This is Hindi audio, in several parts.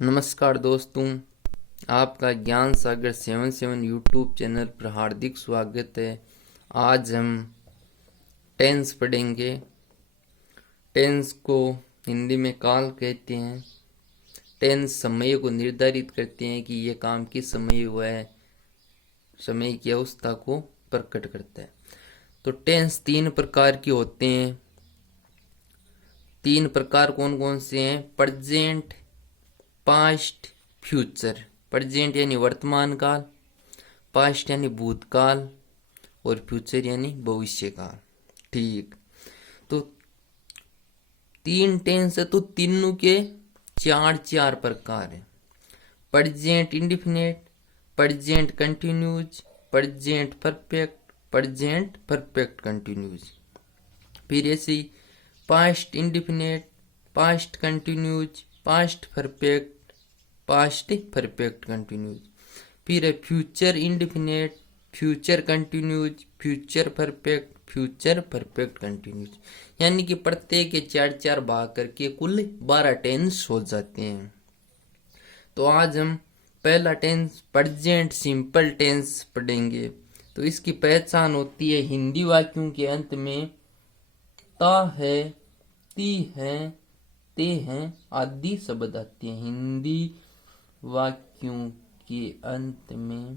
नमस्कार दोस्तों, आपका ज्ञान सागर 77 यूट्यूब चैनल पर हार्दिक स्वागत है। आज हम टेंस पढ़ेंगे। टेंस को हिंदी में काल कहते हैं। टेंस समय को निर्धारित करते हैं कि यह काम किस समय हुआ है, समय की अवस्था को प्रकट करता है। तो टेंस 3 प्रकार के होते हैं। 3 प्रकार कौन कौन से हैं? Present, past, future. प्रेजेंट यानी वर्तमान काल, पास्ट यानी भूतकाल और फ्यूचर यानी भविष्य काल। ठीक, तो 3 टेंस है तो तीनों के चार प्रकार है। Present indefinite, present continuous, present perfect, present perfect continuous. फिर ऐसे ही past indefinite, past continuous, past perfect, past perfect continuous. फिर है future indefinite, future continuous, future perfect, future perfect continuous. यानी कि प्रत्येक के 4 भाग करके कुल 12 टेंस हो जाते हैं। तो आज हम पहला टेंस प्रेजेंट सिंपल टेंस पढ़ेंगे। तो इसकी पहचान होती है हिंदी वाक्यों के अंत में ता है, ती है, ते हैं आदि शब्द आते हैं। हिंदी वाक्यों के अंत में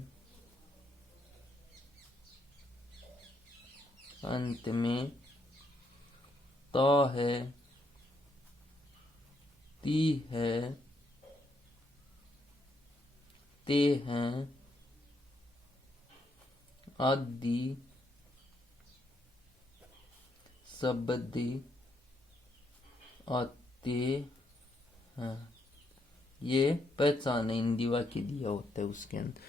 ता है, ती है, ते हैं आदि शब्द आते हैं। ये पहचान है, हिंदी वाक्य दिया होता है उसके अंदर।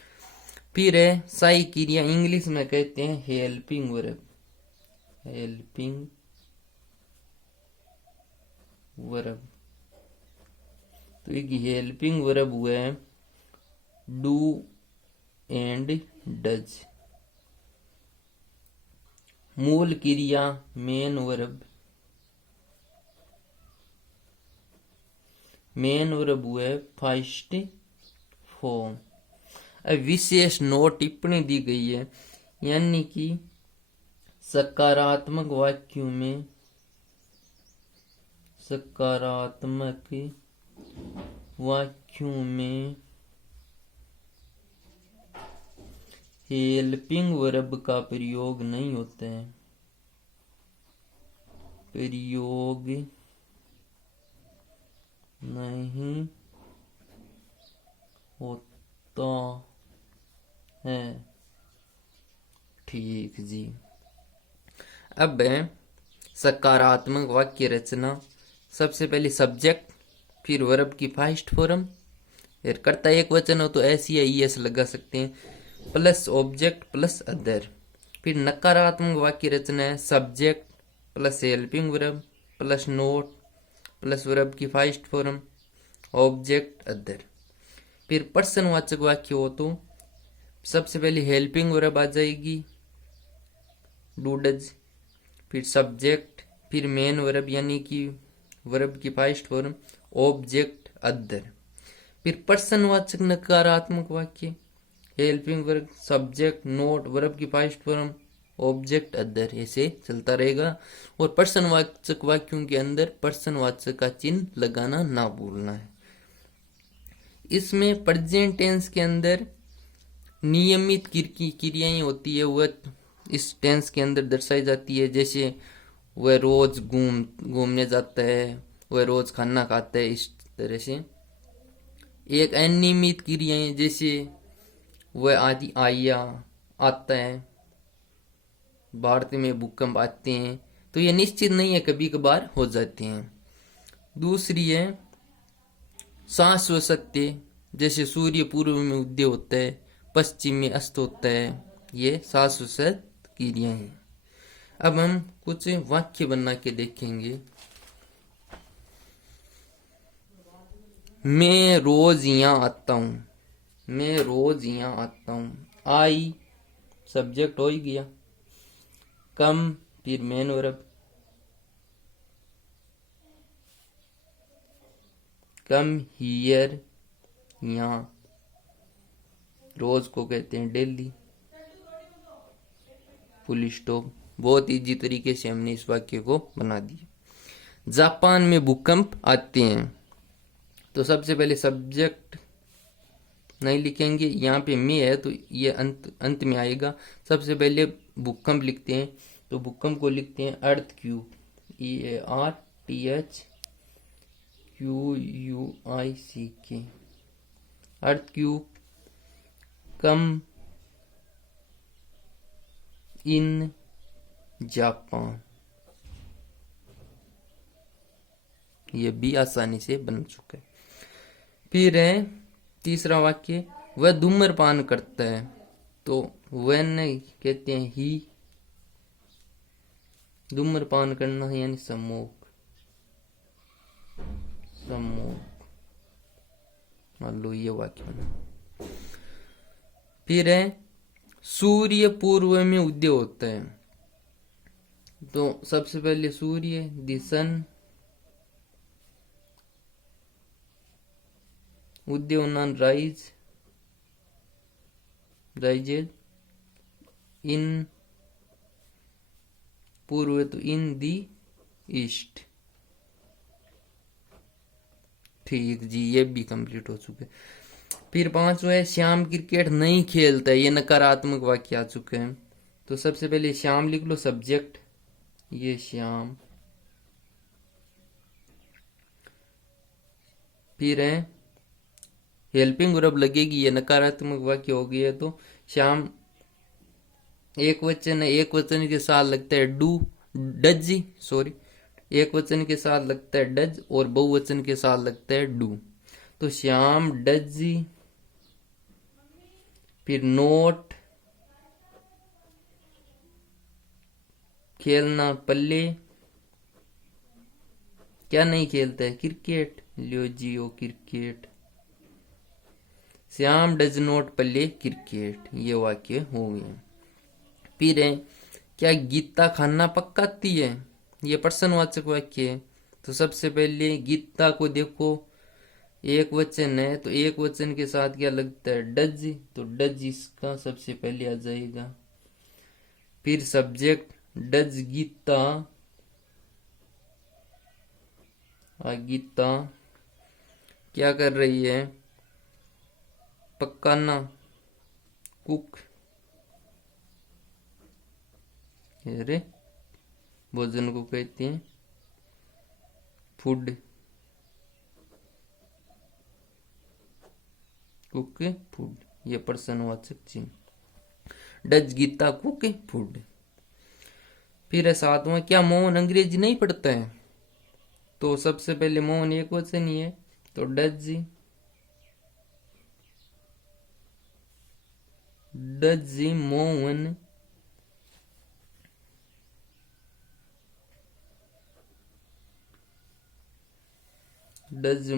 फिर है सहायक क्रिया, इंग्लिश में कहते हैं हेल्पिंग वर्ब। हेल्पिंग वर्ब, तो एक हेल्पिंग वर्ब हुआ है डू एंड डज। मूल क्रिया मेन वर्ब, मेन वर्ब हुआ है फर्स्ट फॉर्म। अब विशेष नोट टिप्पणी दी गई है, यानी कि सकारात्मक वाक्यों में, सकारात्मक वाक्यों में हेल्पिंग वर्ब का प्रयोग नहीं होता है। प्रयोग नहीं होता है। ठीक जी। अब है सकारात्मक वाक्य रचना। सबसे पहले सब्जेक्ट, फिर वर्ब की फर्स्ट फॉर्म, फिर कर्ता एक वचन हो तो एस या ईएस लगा सकते हैं, प्लस ऑब्जेक्ट प्लस अदर। फिर नकारात्मक वाक्य रचना है subject plus helping verb plus note plus verb की फर्स्ट फॉर्म, ऑब्जेक्ट अदर। फिर प्रश्नवाचक वाक्य हो तो सबसे पहले हेल्पिंग वर्ब आ जाएगी डू डज, फिर सब्जेक्ट, फिर मेन वर्ब यानी कि वर्ब की फर्स्ट फॉर्म, ऑब्जेक्ट अदर। फिर प्रश्नवाचक नकारात्मक वाक्य helping verb, subject, note, verb की फर्स्ट फॉर्म, ऑब्जेक्ट अदर, ऐसे चलता रहेगा। और प्रश्नवाचक वाक्यों के अंदर प्रश्नवाचक का चिन्ह लगाना ना भूलना है। इसमें प्रेजेंट टेंस के अंदर नियमित क्रियाएं होती है, वह इस टेंस के अंदर दर्शाई जाती है। जैसे वह रोज घूमने जाता है, वह रोज खाना खाता है, इस तरह से। एक अनियमित क्रियाएं जैसे वह आदि आया, आता है, भारत में भूकंप आते हैं, तो ये निश्चित नहीं है, कभी कभार हो जाते हैं। दूसरी है शाश्वत सत्य, जैसे सूर्य पूर्व में उदय होता है, पश्चिम में अस्त होता है, ये शाश्वत क्रियाएं हैं। अब हम कुछ वाक्य बना के देखेंगे। मैं रोज यहाँ आता हूँ, मैं रोज यहाँ आता हूँ। आई सब्जेक्ट हो ही गया, कम फिर मेन वर्ब, कम हियर यहाँ रोज को कहते हैं डेली। Full stop. बहुत इजी तरीके से हमने इस वाक्य को बना दिया। जापान में भूकंप आते हैं, तो सबसे पहले सब्जेक्ट नहीं लिखेंगे, यहाँ पे में है तो ये अंत में आएगा। सबसे पहले भूकंप लिखते हैं, तो भूकंप को लिखते हैं earth cube, EARTHQUIC, earth cube come in Japan. ये भी आसानी से बन चुका है। फिर है तीसरा वाक्य, वह धूम्रपान करता है, तो वह नहीं कहते हैं ही। धूम्रपान करना है यानी स्मोक, मान लो ये वाक्य बना। फिर है सूर्य पूर्व में उदय होता है, तो सबसे पहले सूर्य द सन, उदय होना राइजेज इन पूर्व, तो इन दी ईस्ट। ठीक जी, ये भी कंप्लीट हो चुके। फिर पांचवा है श्याम क्रिकेट नहीं खेलता है, ये नकारात्मक वाक्य आ चुके हैं, तो सबसे पहले श्याम लिख लो सब्जेक्ट, ये श्याम। फिर है हेल्पिंग वर्ब लगेगी, ये नकारात्मक वाक्य हो गया, तो श्याम एक वचन है, एक वचन के साथ लगता है डज, सॉरी, एक वचन के साथ लगता है डज और बहुवचन के साथ लगता है डू, तो श्याम डज। फिर नोट खेलना पल्ले, क्या नहीं खेलता है, cricket, Leo Jio cricket. Shyam does not play cricket, ये वाक्य हो गए। फिर है क्या गीता खाना पकाती है, ये प्रश्नवाचक वाक्य है, तो सबसे पहले गीता को देखो, एक वचन है, तो एक वचन के साथ क्या लगता है डज, तो डज इसका सबसे पहले आ जाएगा। फिर सब्जेक्ट डज गीता, गीता क्या कर रही है, पकाना, कुक, अरे भोजन को कहते हैं फूड, कुक फूड, ये प्रश्नवाचक चिन्ह। Does Gita cook food. फिर है सातवां, क्या मोहन अंग्रेजी नहीं पढ़ता है, तो सबसे पहले मोहन एक वचन ही है, तो does Mohan does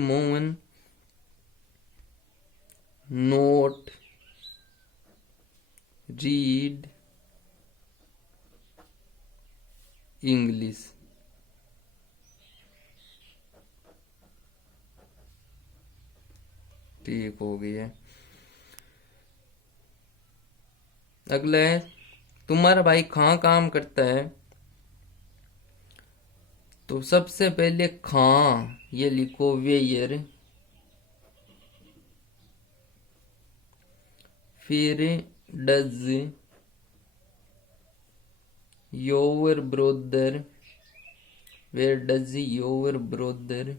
Mohan not read English. ठीक हो गई है। अगला है तुम्हारा भाई कहाँ काम करता है, तो सबसे पहले खां ये लिखो वेयर, फिर does your brother, where does your brother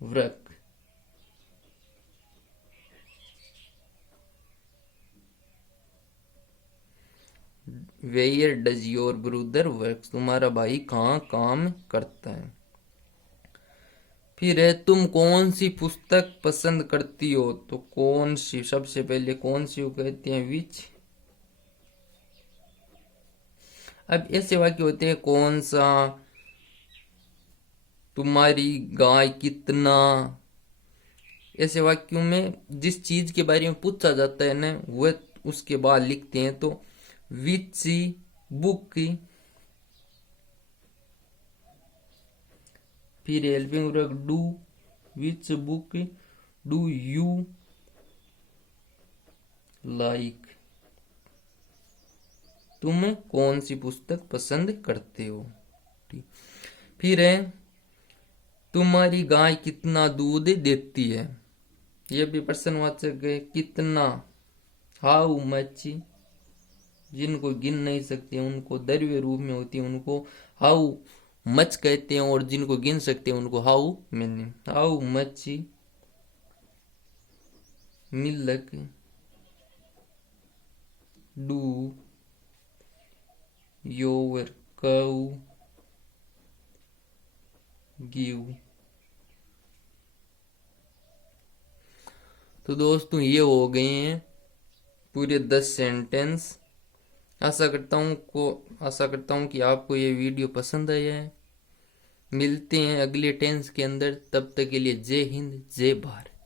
work, where does your brother work, तुम्हारा भाई कहाँ काम करता है। फिर है तुम कौन सी पुस्तक पसंद करती हो, तो कौन सी, सबसे पहले कौन सी को कहते हैं विच। अब ऐसे वाक्य होते हैं कौन सा, तुम्हारी गाय कितना। ऐसे वाक्यों में जिस चीज के बारे में पूछा जाता है ना वह उसके बाद लिखते हैं। तो विच बुक, फिर helping verb do, which book do you like, तुम कौन सी पुस्तक पसंद करते हो। ठीक। फिर है तुम्हारी गाय कितना दूध देती है। यह भी प्रश्नवाचक है, कितना, हाउ मच। जिनको गिन नहीं सकते उनको द्रव्य रूप में होती है, उनको हाउ मच कहते हैं, और जिनको गिन सकते हैं उनको how many. How much milk do your cow give. तो दोस्तों ये हो गए हैं पूरे 10 सेंटेंस। आशा करता हूँ कि आपको ये वीडियो पसंद आया है। मिलते हैं अगले टेंस के अंदर, तब तक के लिए जय हिंद जय भारत।